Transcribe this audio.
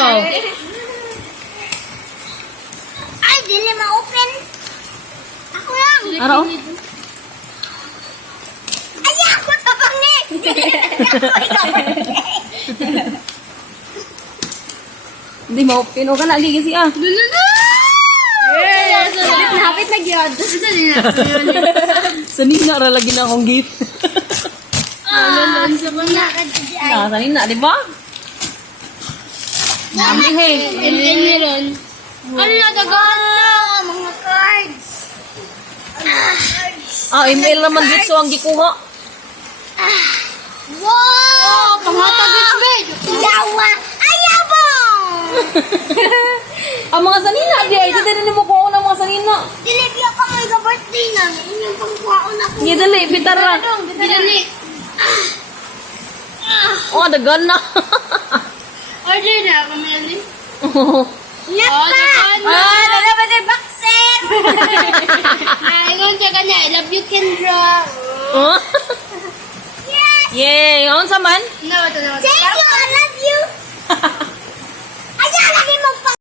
ikaw. Ay, dili ma-open. Ako lang. Ano? Ay, ako sa pangit. Hindi mo, pino ka lagi kasi ah. Hapit na gyud. Sanin na ra lagi na akong gift. Sa mga Sanin na, di ba? Dami hey. meron. Ala, dagan na. Mga cards. Ah, email naman dito ang gikuha. Wow! Panghatag it's bed. Yawa. Ayabong! Ang mga sanina, di ay dito mo kuha ng mga sanina. Dilibya ka mo yung birthday na. Inyong pangkuhaon ako. Hindi dali, bitara. Dili. Oh, dagan na. Order na ako, Melly. Oh, Dagan na. Ah, dala ba din bakset? Ingon siya kanya, I love you, Kendra. oh. Yes! Yay, on sa man? No, ito na. Thank you, I love you.